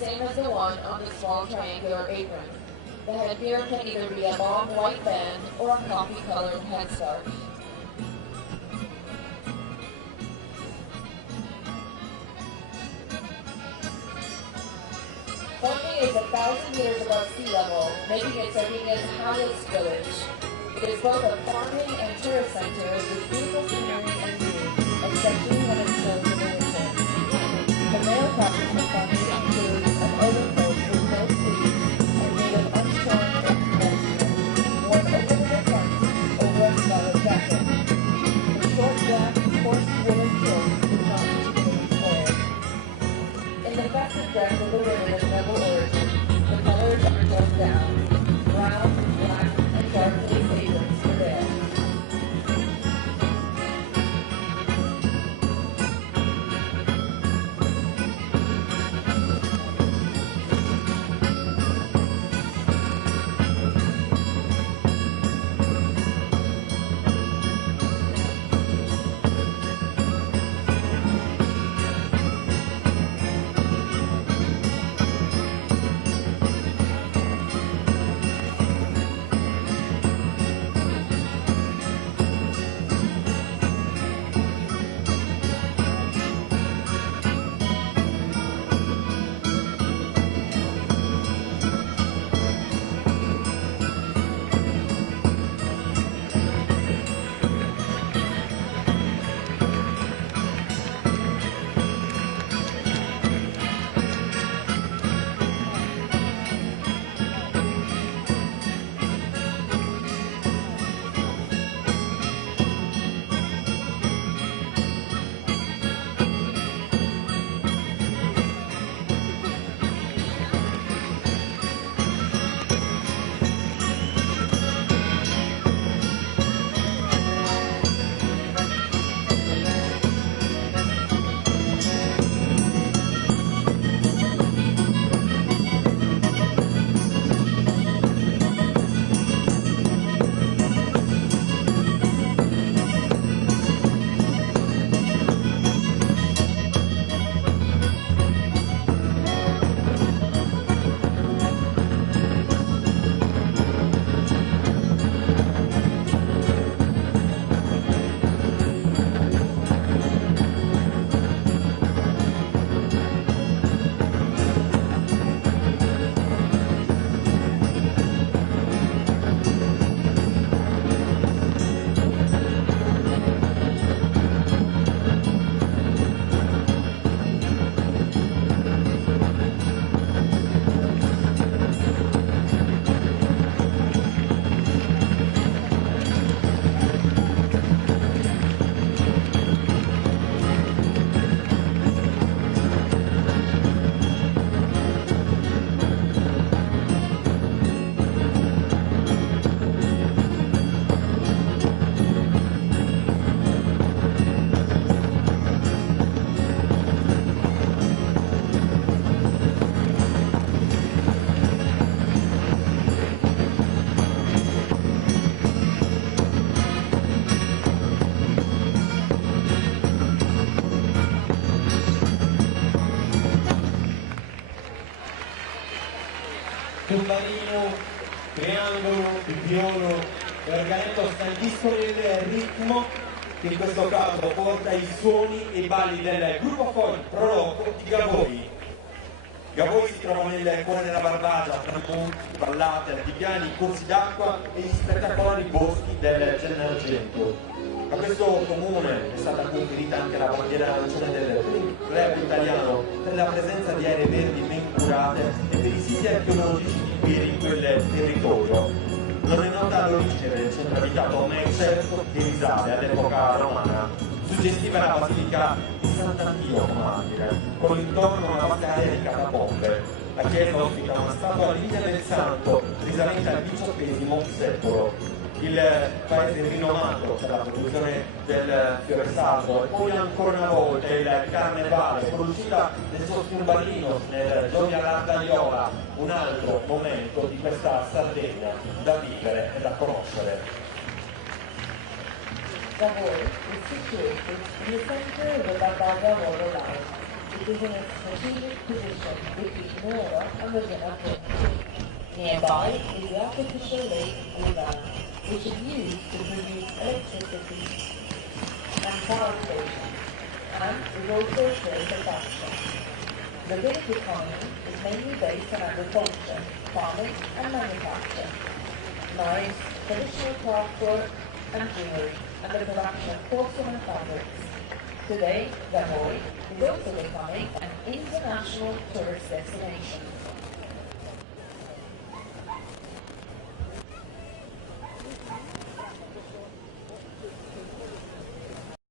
same as the one on the small triangular apron. The headgear can either be a long white band or a coffee-colored headscarf. Forney is 1,000 meters above sea level, making it Sardinia's highest village. It is both a farming and tourist center with beautiful scenery and views, especially when it's cold in the winter. The male practice of farming includes an overcoat with no sleeves and made of unshorn moleskin, worn over the front over a scarlet jacket. The short black, coarse woolen kilt is not particularly spoiled. In the festive dress of the women of noble origin, the colors are toned down. Brown, black, and dark lace aprons prevail. Tumbarino, triangolo, il violo, l'organetto scandiscono il ritmo che in questo caso porta i suoni e i balli del gruppo folk proloco di Gavoi. Gavoi si trova nel cuore della Barbagia, tra monti, vallate, altipiani, corsi d'acqua e gli spettacolari boschi del Gennargentu. A questo comune è stata conferita anche la bandiera arancione del club italiano per la presenza di aree verdi ben curate e per i siti archeologici di Piri in quel territorio. Non è nota l'origine del centro abitato, ma è certo che risale all'epoca romana. Suggestiva è la basilica di Sant'Antioco Martire, con intorno una vasta area di catapombe. La chiesa ospita una statua lignea del santo risalente al XVIII secolo. Il paese rinomato per la produzione del fiore sacro e poi ancora una volta il carnevale con l'uscita del suo Tumbarino nel Gioia Lardagliola, un altro momento di questa Sardegna da vivere e da conoscere. Gavoi is situated in the center of the Barbagia Water Line. It is in a strategic position between Nora and Regina Pit. Nearby is the artificial lake Ulla, which is used to produce electricity and power stations, and is also a source of fashion. The village economy is mainly based on agriculture, farming and manufacture. Knives, traditional craft work and jewelry, and the production of porcelain fabrics. Today, Gaboi is also becoming an international tourist destination.